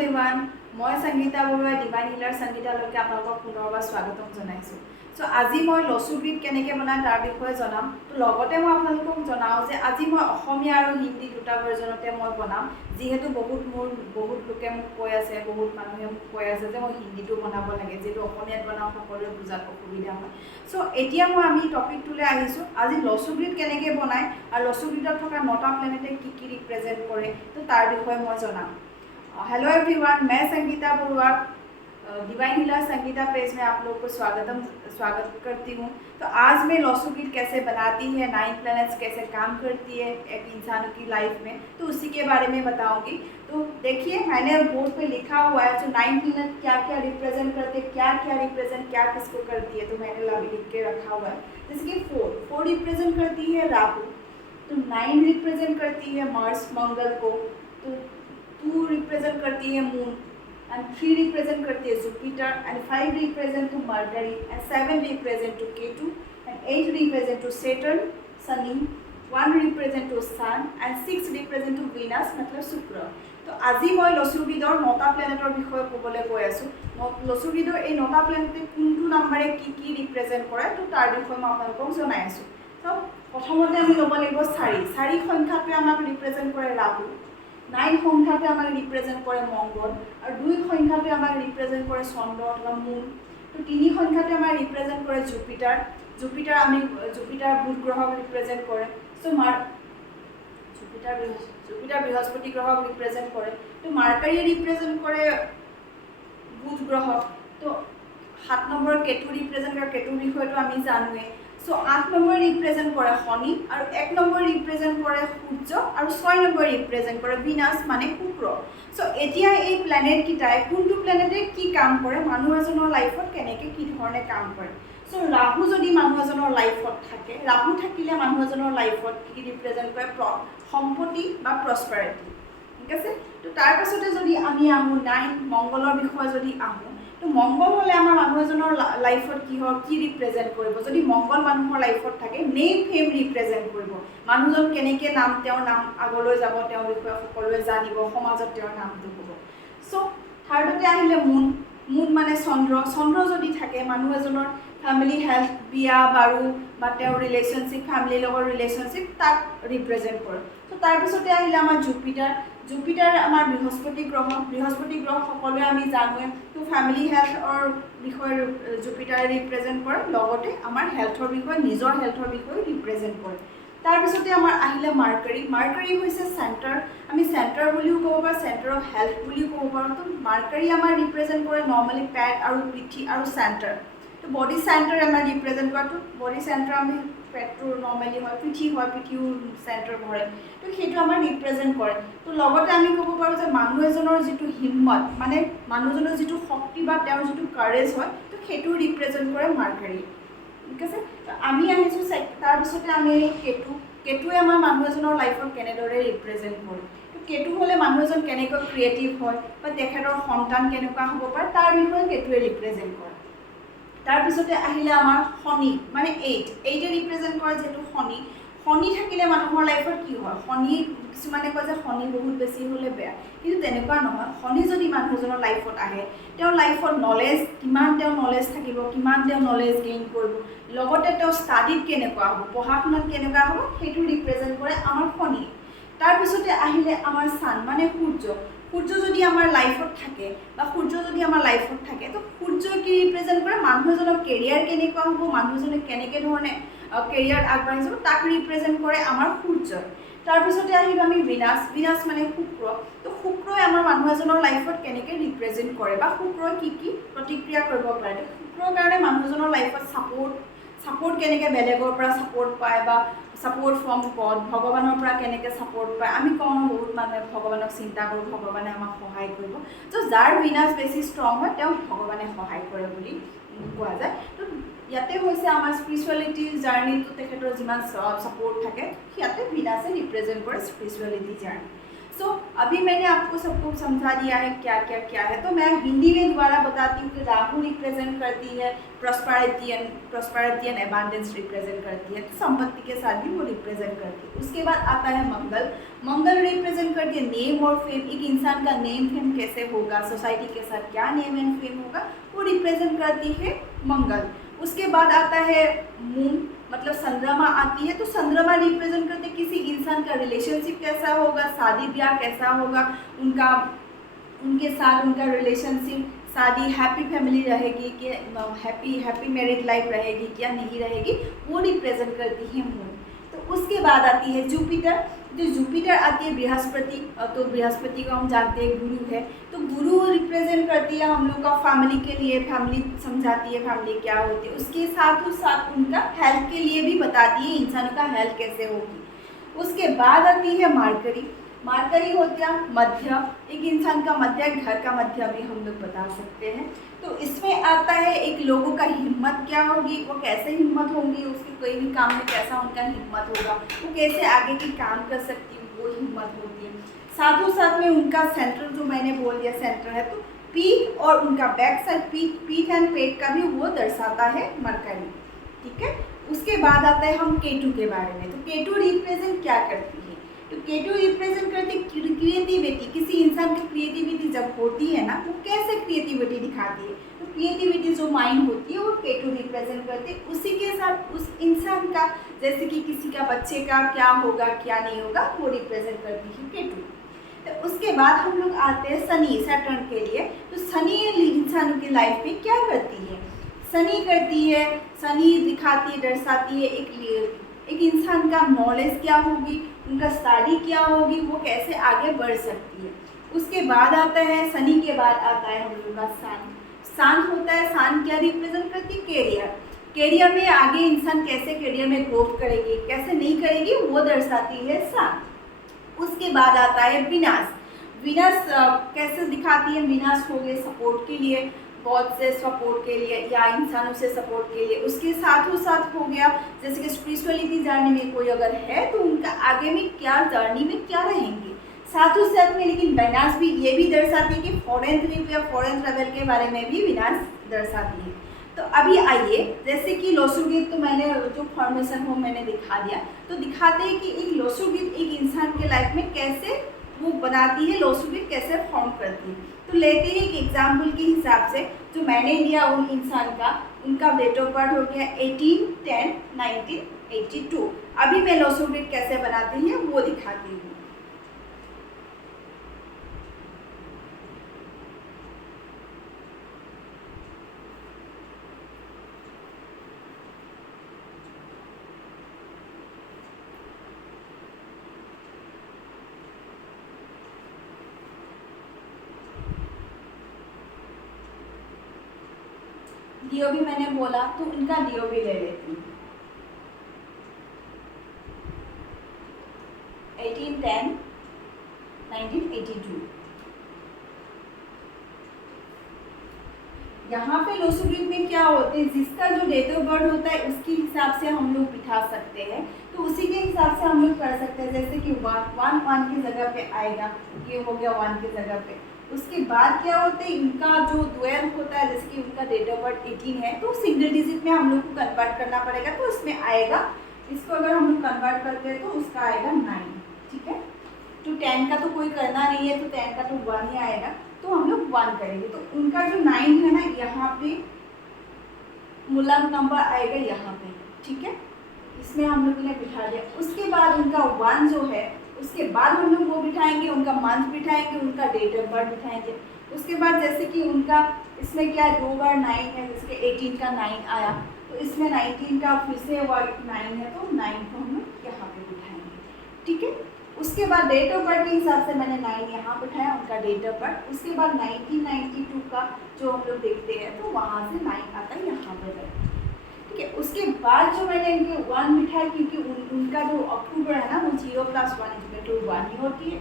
Everyone মই Sangeeta Baruah divine Hiller সংগীতালৈকে আপোনালোকক পুনৰবাৰ স্বাগতম জনাইছোঁ। সো আজি মই লচু গ্ৰীড কেনেকৈ বনায় তাৰ বিষয়ে জনাম। তো লগতে মই আপোনালোকক জনাওঁ যে আজি মই অসমীয়া আৰু হিন্দী দুটা ভাৰ্জনতে মই বনাম, যিহেতু বহুত লোকে মোক কৈ আছে, বহুত মানুহে মোক কৈ আছে যে মই হিন্দীটো বনাব লাগে, যিহেতু অসমীয়াত বনাওঁ সকলোৰে বুজাত অসুবিধা হয়। সো এতিয়া আমি টপিকটোলৈ আহিছোঁ। আজি লচু গ্ৰীড কেনেকৈ বনায় আৰু লচু গ্ৰীডত থকা 9টা প্লেনেটে কি ৰিপ্ৰেজেণ্ট কৰে, তো তাৰ বিষয়ে মই জনাম। हेलो एवरीवन, मैं Sangeeta Barua divine healer Sangeeta page में आप लोग को स्वागत करती हूँ। तो आज मैं लॉसू ग्रीड कैसे बनाती है, 9 प्लैनेट्स कैसे काम करती है एक इंसान की लाइफ में, तो उसी के बारे में बताऊंगी। तो देखिए मैंने बोर्ड पे लिखा हुआ है, तो 9 प्लैनेट क्या क्या रिप्रेजेंट करते हैं, क्या रिप्रेजेंट क्या किसको करती है, तो मैंने लिख के रखा हुआ है। जैसे कि 4 रिप्रेजेंट करती है राहु, तो 9 रिप्रेजेंट करती है मार्स मंगल को, तो 2 रिप्रेजेंट करती है मून, एंड 3 रिप्रेजेंट करती है Jupiter, and 5 represent to Mercury, and 7 represent to Ketu, and 8 represent to Saturn Shani, 1 represent to sun, and 6 represent to Venus मतलब शुक्र। तो आज मैं लचु ग्रीडर 9टा प्लेनेटर विषय कबले गई आसो। लचु ग्रीडर ये 9टा प्लेनेटे कोनটো नाम्बारे की रिप्रेजेंट करे, तो तार विषय मैं आपलोक जनाई आसो। तो प्रथमते आमी लब लागिब 4 संख्याटे आमाक रिप्रेजेंट करे राहु, 9 संख्याटे आमाक रिप्रेजेंट करे मंगल, और 2 संख्याटे आमाक रिप्रेजेंट करे चंद्र अथवा मून, तो 3 संख्याटे आमाक रिप्रेजेंट करे जुपिटर जुपिटर बुध ग्रहक रिप्रेजेंट करे। सो जुपिटर बृहस्पति ग्रहक रिप्रेजेंट करे। तो मार्करी रिप्रेजेंट करे बुध ग्रहक। तो 7 नम्बर केतु रिप्रेजेंट करे, केतुर विषय तो आमी जानुए। सो 8 नम्बर रिप्रेजेंट करे शनि, और 1 नम्बर रिप्रेजेंट करे सूर्य, और 6 नम्बर रिप्रेजेंट करे विनास माने शुक्र। सो एतिया এই প্ল্যানেট কিটাই কোনটো প্ল্যানেটে কি কাম কৰে, মানুহ এজনৰ লাইফত কেনেকৈ কি ধৰণে কাম কৰে। সো ৰাহু যদি মানুহ এজনৰ লাইফত থাকে, ৰাহু থাকিলে মানুহ এজনৰ লাইফত কি ৰিপ্ৰেজেণ্ট কৰে, সম্পত্তি বা প্ৰস্পাৰিটি, ঠিক আছে। তো তাৰ পাছতে যদি আমি আহোঁ 9 মংগলৰ বিষয়ে যদি আহোঁ, তো মংগল হলে আমাৰ মানুহ এজনৰ লাইফত কি ৰিপ্ৰেজেণ্ট কৰিব। যদি মংগল মানুহৰ লাইফত থাকে, নেম ফেম ৰিপ্ৰেজেণ্ট কৰিব। মানুহজন কেনেকৈ তেওঁৰ নাম আগলৈ যাব, তেওঁৰ বিষয়ে সকলোৱে জানিব, সমাজত তেওঁৰ নামটো হ'ব। সো থাৰ্ডতে আহিলে মুন মানে চন্দ্ৰ যদি থাকে, মানুহ এজনৰ ফেমিলি হেল্থ, বিয়া বাৰু বা তেওঁৰ ৰিলেশ্যনশ্বিপ, ফেমিলিৰ লগত ৰিলেশ্যনশ্বিপ, তাক ৰিপ্ৰেজেণ্ট কৰে। তো তাৰপিছতে আহিলে আমাৰ জুপিটাৰ আমাৰ বৃহস্পতি গ্ৰহ সকলোৱে আমি জানোৱে। তো ফেমিলি হেল্থৰ বিষয়ে জুপিটাৰে ৰিপ্ৰেজেণ্ট কৰে, লগতে আমাৰ হেল্থৰ বিষয়ে, নিজৰ হেল্থৰ বিষয়ে ৰিপ্ৰেজেণ্ট কৰে। তাৰপিছতে আমাৰ আহিলে মাৰ্কাৰী হৈছে চেণ্টাৰ, আমি চেণ্টাৰ বুলিও ক'ব পাৰোঁ, চেণ্টাৰ অফ হেল্থ বুলিও ক'ব পাৰোঁ। তো মাৰ্কাৰী আমাৰ ৰিপ্ৰেজেণ্ট কৰে নৰ্মেলি পেট আৰু পিঠি আৰু চেণ্টাৰ। তো বডি চেণ্টাৰ আমাৰ ৰিপ্ৰেজেণ্ট কৰে। তো বডি চেণ্টাৰ আমি পেটটো নৰ্মেলি হয়, পিঠিও চেণ্টাৰ ভৰে, তো সেইটো আমাৰ ৰিপ্ৰেজেণ্ট কৰে। তো লগতে আমি ক'ব পাৰোঁ যে মানুহ এজনৰ যিটো হিম্মত, মানে মানুহজনৰ যিটো শক্তি বা তেওঁৰ যিটো কাৰেজ হয়, তো সেইটো ৰিপ্ৰেজেণ্ট কৰে মাৰ্কাৰী, ঠিক আছে। আমি আহিছোঁ তাৰপিছতে আমি কেতুৱে আমাৰ মানুহ এজনৰ লাইফত কেনেদৰে ৰিপ্ৰেজেণ্ট কৰে। তো কেতু হ'লে মানুহ এজন কেনেকৈ ক্ৰিয়েটিভ হয় বা তেখেতৰ সন্তান কেনেকুৱা হ'ব পাৰে, তাৰ বিষয়ে কেতুৱে ৰিপ্ৰেজেণ্ট কৰে। তাৰপিছতে আহিলে আমাৰ শনি মানে 8 ৰিপ্ৰেজেণ্ট কৰে, যিহেতু শনি থাকিলে মানুহৰ লাইফত কি হয়। কিছুমানে কয় যে শনি বহুত বেছি হ'লে বেয়া, কিন্তু তেনেকুৱা নহয়। শনি যদি মানুহজনৰ লাইফত আহে, তেওঁৰ লাইফত কিমান তেওঁ নলেজ থাকিব, কিমান তেওঁ নলেজ গেইন কৰিব, লগতে তেওঁ ষ্টাডিত কেনেকুৱা হ'ব, পঢ়া শুনাত কেনেকুৱা হ'ব, সেইটো ৰিপ্ৰেজেণ্ট কৰে আমাৰ শনি। তাৰপিছতে আহিলে আমাৰ চান মানে সূৰ্য যদি আমাৰ লাইফত থাকে বা তো সূৰ্যই কি ৰিপ্ৰেজেণ্ট কৰে, মানুহ এজনৰ কেৰিয়াৰ কেনেকুৱা হ'ব, মানুহজনে কেনেকৈ ধৰণে কেৰিয়াৰ আগবাঢ়ি যাব, তাক ৰিপ্ৰেজেণ্ট কৰে আমাৰ সূৰ্যই। তাৰপিছতে আহিব আমি বিনাশ মানে শুক্ৰ। তো শুক্ৰই আমাৰ মানুহ এজনৰ লাইফত কেনেকৈ ৰিপ্ৰেজেণ্ট কৰে বা শুক্ৰই কি প্ৰতিক্ৰিয়া কৰিব পাৰে। তো শুক্ৰৰ কাৰণে মানুহ এজনৰ লাইফত ছাপোৰ্ট কেনেকৈ বেলেগৰ পৰা ছাপোৰ্ট পায়, বা ছাপোৰ্ট ফ্ৰম গড, ভগৱানৰ পৰা কেনেকৈ ছাপোৰ্ট পায়। আমি কওঁ বহুত মানুহে ভগৱানক চিন্তা কৰোঁ, ভগৱানে আমাক সহায় কৰিব। তো যাৰ বিনাশ বেছি ষ্ট্ৰং হয়, তেওঁক ভগৱানে সহায় কৰে বুলি কোৱা যায়। তো ইয়াতে হৈছে আমাৰ স্পিৰিচুৱেলিটি জাৰ্ণিটো, তেখেতৰ যিমান ছাপোৰ্ট থাকে, ইয়াতে বিনাশে ৰিপ্ৰেজেণ্ট কৰে স্পিৰিচুৱেলিটি জাৰ্ণি। सो अभी मैंने आपको सबको समझा दिया है क्या क्या क्या है, तो मैं हिंदी में दोबारा बताती हूँ कि राहु रिप्रेजेंट करती है प्रॉस्पेरिटी एंड एबंडेंस रिप्रेजेंट करती है, तो संपत्ति के साथ भी वो रिप्रेजेंट करती है। उसके बाद आता है मंगल रिप्रेजेंट करती है नेम और फेम, एक इंसान का नेम फेम कैसे होगा, सोसाइटी के साथ क्या नेम एंड फेम होगा, वो रिप्रेजेंट करती है मंगल। उसके बाद आता है मून, मतलब चंद्रमा आती है, तो चंद्रमा रिप्रेजेंट करते किसी इंसान का रिलेशनशिप कैसा होगा, शादी ब्याह कैसा होगा, उनके साथ उनका रिलेशनशिप, शादी हैप्पी फैमिली रहेगी कि हैप्पी मैरिड लाइफ रहेगी क्या नहीं रहेगी, वो रिप्रेजेंट करती है मून। तो उसके बाद आती है जुपिटर, जो जुपिटर आती है बृहस्पति, तो बृहस्पति को हम जानते हैं गुरु है, तो गुरु रिप्रेजेंट करती है हम लोग का फैमिली के लिए, फैमिली समझाती है फैमिली क्या होती है, उसके साथ उनका हेल्थ के लिए भी बताती है इंसानों का हेल्थ कैसे होगी। उसके बाद आती है मार्करी होता है मध्य, एक इंसान का मध्य, घर का मध्य भी हम लोग बता सकते हैं। तो इसमें आता है एक लोगों का हिम्मत क्या होगी, वो कैसे हिम्मत होंगी, उसके कोई भी काम में कैसा उनका हिम्मत होगा, वो कैसे आगे की काम कर सकती है, वो हिम्मत होती है। साथ में उनका सेंटर, जो मैंने बोल दिया सेंटर है, तो पीठ और उनका बैक साइड पीठ एंड पेट का भी वो दर्शाता है मरकरी, ठीक है। उसके बाद आता है हम केतु के बारे में, तो केतु रिप्रेजेंट क्या करती है, तो केतु रिप्रेजेंट करती क्रिएटिविटी, किसी इंसान की क्रिएटिविटी जब होती है ना, वो कैसे क्रिएटिविटी दिखाती है, तो क्रिएटिविटी जो माइंड होती है वो केतु रिप्रेजेंट करती है। उसी के साथ उस इंसान का, जैसे कि किसी का बच्चे का क्या होगा क्या नहीं होगा, वो रिप्रेजेंट करती है केतु। तो उसके बाद हम लोग आते हैं शनि, सैटर्न के लिए, तो शनि इंसानों की लाइफ में क्या करती है, शनि दिखाती है, दर्शाती है एक इंसान का नॉलेज क्या होगी, उनका स्टडी क्या होगी, वो कैसे आगे बढ़ सकती है। उसके बाद आता है शनि के बाद आता है हम लोग का सान होता है, सान क्या रिप्रेजेंट करती है कैरियर में आगे इंसान कैसे कैरियर में ग्रोथ करेगी कैसे नहीं करेगी, वो दर्शाती है सान। उसके बाद आता है विनाश कैसे दिखाती है, विनाश हो गए सपोर्ट के लिए, गॉड से सपोर्ट के लिए या इंसानों से सपोर्ट के लिए। उसके साथ हो गया जैसे कि स्पिरिचुअलिटी जर्नी में कोई अगर है तो उनका आगे में क्या जर्नी में क्या रहेंगे, साथ में। लेकिन विनाश भी ये भी दर्शाती है कि फॉरेन ट्रिप या फॉरेन ट्रेवल के बारे में भी विनाश दर्शाती है। तो अभी आइए, जैसे कि लोसुगीत, तो मैंने जो फॉर्मेशन हो मैंने दिखा दिया, तो दिखाते हैं कि एक लोसुगीत एक इंसान के लाइफ में कैसे वो बनाती है, लोसुगीत कैसे फॉर्म करती है। तो लेते हैं एक एग्जाम्पल के हिसाब से जो मैंने लिया उन इंसान का, उनका डेट ऑफ बर्थ हो गया 18/10/1982। अभी मैं लोसुगीत कैसे बनाती है वो दिखाती हूँ। डीओ भी मैंने बोला तो उनका डीओ भी ले लेती हूँ। 18/10/1982। यहाँ पे लोसुगीत में क्या होते हैं, जिसका जो डेट ऑफ बर्थ होता है उसके हिसाब से हम लोग बिठा सकते हैं, तो उसी के हिसाब से हम लोग कर सकते हैं। जैसे कि 1 की जगह पे आएगा, ये हो गया 1 की जगह पे। उसके बाद क्या होता है, इनका जो द्वैर होता है, जैसे कि उनका डेट ऑफ बर्थ 18 है तो सिंगल डिजिट में हम लोग को कन्वर्ट करना पड़ेगा, तो इसमें आएगा, इसको अगर हम लोग कन्वर्ट करते हैं तो उसका आएगा 9, ठीक है। तो 10 का तो कोई करना नहीं है, तो 10 का तो 1 ही आएगा, तो हम लोग 1 करेंगे। तो उनका जो 9 है ना, यहाँ पे मूलांक नंबर आएगा यहाँ पे, ठीक है, इसमें हम लोग ने बिठा दिया। उसके बाद उनका 1 जो है, उसके बाद हम लोग वो बिठाएंगे, उनका मंथ बिठाएंगे, उनका डेट ऑफ बर्थ बिठाएंगे। उसके बाद जैसे कि उनका इसमें क्या 2 बार 9 है, जैसे 18 का 9 आया, तो इसमें 19 का फिर से 9 है, तो 9 को हम लोग यहाँ पे बिठाएंगे, ठीक है। उसके बाद डेट ऑफ बर्थ के हिसाब से मैंने 9 यहाँ बिठाया, उनका डेट ऑफ बर्थ। उसके बाद 1992 का जो हम लोग देखते हैं, तो वहाँ से 9 आता है यहाँ पर, ठीक है। उसके बाद जो मैंने इनके 1 बिठाया, क्योंकि उनका जो अक्टूबर है ना, वो 0 + 1 ही होती है।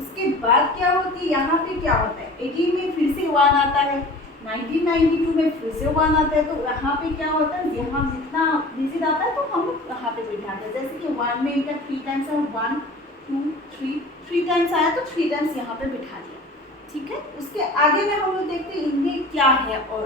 उसके बाद क्या होती है, यहाँ पे क्या होता है, 18 में फिर से 1 आता है, 1992 में फिर से 1 आता है, तो यहाँ पे क्या होता है, यहाँ जितना डिजिट आता है तो हम यहाँ पे बिठाते हैं। जैसे कि 1 में इनका 3 टाइम्स है 1, 2 3 टाइम्स आया तो 3 टाइम्स यहाँ पे बिठा दिया, ठीक है। उसके आगे में हम लोग देखते हैं इनमें क्या है, और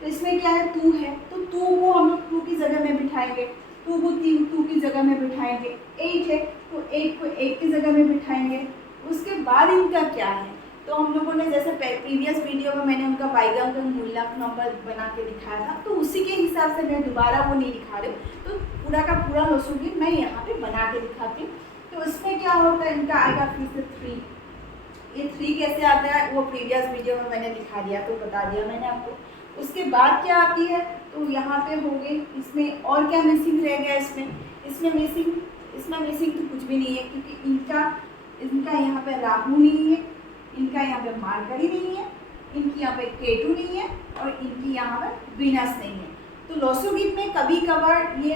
तो इसमें क्या है 2 है, तो 2 को हम लोग 2 की जगह में बिठाएंगे, 2 को 2 की जगह में बिठाएंगे। 8 है तो 8 को 8 की जगह में बिठाएंगे। उसके बाद इनका क्या है, तो हम लोगों ने जैसे प्रीवियस वीडियो में मैंने उनका बाईगाम का मूल्यांक नंबर बना के दिखाया था, तो उसी के हिसाब से मैं दोबारा वो नहीं दिखा रही हूँ, तो पूरा का पूरा लसूगी मैं यहाँ पे बना के दिखाती हूँ। तो इसमें क्या होता है, इनका आएगा फिर से 3। ये 3 कैसे आता है वो प्रीवियस वीडियो में मैंने दिखा दिया, तो बता दिया मैंने आपको। उसके बाद क्या आती है, तो यहाँ पे हो गए, इसमें और क्या मिसिंग रह गया, इसमें मिसिंग तो कुछ भी नहीं है, क्योंकि इनका यहाँ पे राहु नहीं है, इनका यहाँ पे मार्करी नहीं है, इनकी यहाँ पे केतु नहीं है, और इनकी यहाँ पे वीनस नहीं है। तो लॉसोगिप में कभी कभार ये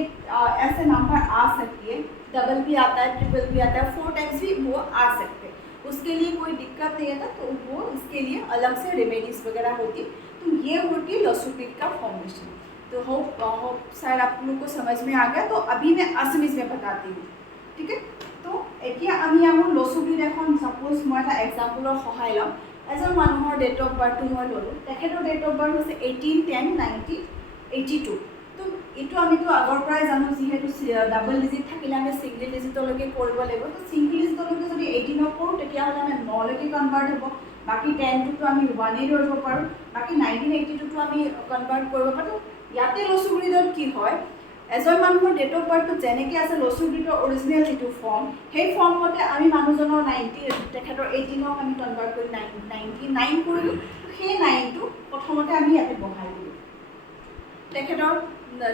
ऐसे नंबर आ सकती है, डबल भी आता है, ट्रिपल भी आता है, 4 टाइम्स भी वो आ सकते हैं, उसके लिए कोई दिक्कत नहीं है। तो वो इसके लिए अलग से रेमेडीज वगैरह होती। तो ये होती है लॉसोगिप का फॉर्मेशन। तो होप शायद आप लोग को समझ में आ गया। तो अभी मैं असमिज में बताती हूँ, ठीक है। तो এতিয়া আমি আমাৰ লছুগিৰ এখন সাপোজ মই এটা এক্সাম্পলৰ সহায় ল'ম। এজন মানুহৰ ডেট অফ বাৰ্থটো মই ল'লোঁ, তেখেতৰ ডেট অফ বাৰ্থ হৈছে 18/10/1982। তো এইটো আমিতো আগৰ পৰাই জানো, যিহেতু ডাবল ডিজিট থাকিলে আমি ছিংগল ডিজিটলৈকে কৰিব লাগিব। তো ছিংগল ডিজিটলৈকে যদি 18 কৰোঁ তেতিয়াহ'লে আমি 9লৈকে কনভাৰ্ট হ'ব, বাকী 10টোতো আমি 1 ধৰিব পাৰোঁ, বাকী 1982টো আমি কনভাৰ্ট কৰিব পাৰোঁ। ইয়াতে লছুগুৰিডত কি হয়, এজন মানুহৰ ডেট অফ বাৰ্থটো যেনেকৈ আছে লছুগুৰিডৰ অৰিজিনেল যিটো ফৰ্ম, সেই ফৰ্মতে আমি মানুহজনৰ 90 তেখেতৰ 18ক আমি কনভাৰ্ট কৰি 99 কৰিলোঁ। সেই 9টো প্ৰথমতে আমি ইয়াতে বহাই দিলোঁ, তেখেতৰ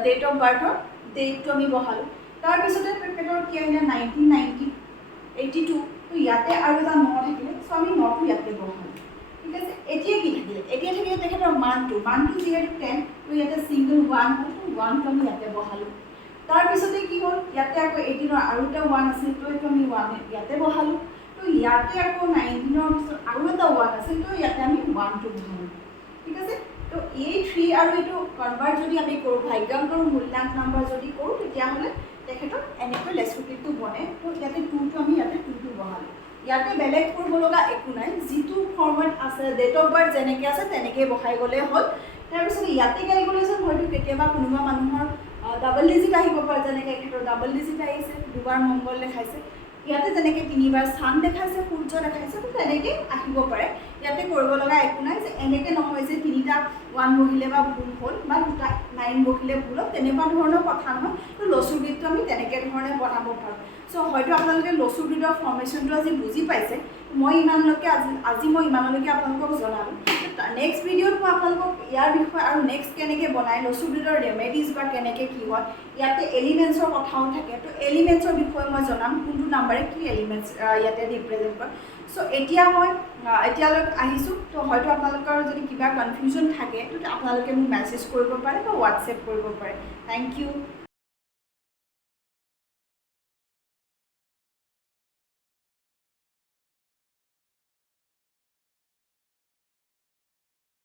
ডেট অফ বাৰ্থৰ ডেটটো আমি বহালোঁ। তাৰপিছতে তেখেতৰ কি আহিলে 1982। তো ইয়াতে আৰু এটা 9 থাকিলে, চ' আমি 9টো ইয়াতে বহালোঁ, ঠিক আছে। এতিয়া কি থাকিলে, তেখেতৰ মানটো যিহেতু 10, তো ইয়াতে ছিংগল 1 হ'ল, তো 1টো আমি ইয়াতে বহালোঁ। তাৰপিছতে কি হ'ল, ইয়াতে আকৌ 18ৰ আৰু এটা 1 আছিল, তো এইটো আমি 1 ইয়াতে বহালোঁ। তো ইয়াতে আকৌ 19ৰ পিছত আৰু এটা 1 আছিল, তো ইয়াতে আমি 1টো বহালোঁ, ঠিক আছে। তো এই 3 আৰু এইটো কনভাৰ্ট যদি আমি কৰোঁ, ভাগ্যাংকৰ মূল্যাংক নাম্বাৰ যদি কৰোঁ, তেতিয়াহ'লে তেখেতৰ এনেকৈ লেছুগিপটো বনে। তো ইয়াতে 2টো আমি ইয়াতে 2টো বহালোঁ। ইয়াতে বেলেগ কৰিব লগা একো নাই, যিটো ফৰ্মেট আছে ডেট অফ বাৰ্থ যেনেকৈ আছে তেনেকৈ বহাই গ'লে হ'ল। তাৰপিছত ইয়াতে কেলকুলেশ্যন হয়তো কেতিয়াবা কোনোবা মানুহৰ ডাবল ডিজিট আহিব পাৰে, যেনেকৈ এখেতৰ ডাবল ডিজিট আহিছে, 2বাৰ মংগল দেখাইছে, ইয়াতে যেনেকৈ 3বাৰ চান দেখাইছে, সূৰ্য দেখাইছে, তো তেনেকৈ আহিব পাৰে। ইয়াতে কৰিব লগা একো নাই, যে এনেকৈ নহয় যে 3টা 1 বহিলে বা ভুল হ'ল, বা 2টা 9 বহিলে ভুল হ'ল, তেনেকুৱা ধৰণৰ কথা নহয়। তো লছুগিপটো আমি তেনেকৈ ধৰণে বনাব পাৰোঁ। চ' হয়তো আপোনালোকে লছুগিপৰ ফৰ্মেশ্যনটো আজি বুজি পাইছে। মই ইমানলৈকে আপোনালোকক জনালোঁ। নেক্সট ভিডিঅ'ত মই আপোনালোকক ইয়াৰ বিষয়ে আৰু নেক্সট কেনেকৈ বনাই, লছুগিপৰ ৰেমেডিজ বা কেনেকৈ কি হয়, ইয়াতে এলিমেণ্টছৰ কথাও থাকে। তো এলিমেণ্টছৰ বিষয়ে মই জনাম, কোনটো নাম্বাৰে কি এলিমেণ্টছ ইয়াতে ৰিপ্ৰেজেণ্ট কৰে। চ' এতিয়ালৈ আহিছোঁ। তো হয়তো আপোনালোকৰ যদি কিবা কনফিউজন থাকে, তো আপোনালোকে মোক মেছেজ কৰিব পাৰে বা হোৱাটছএপ কৰিব পাৰে। Thank you.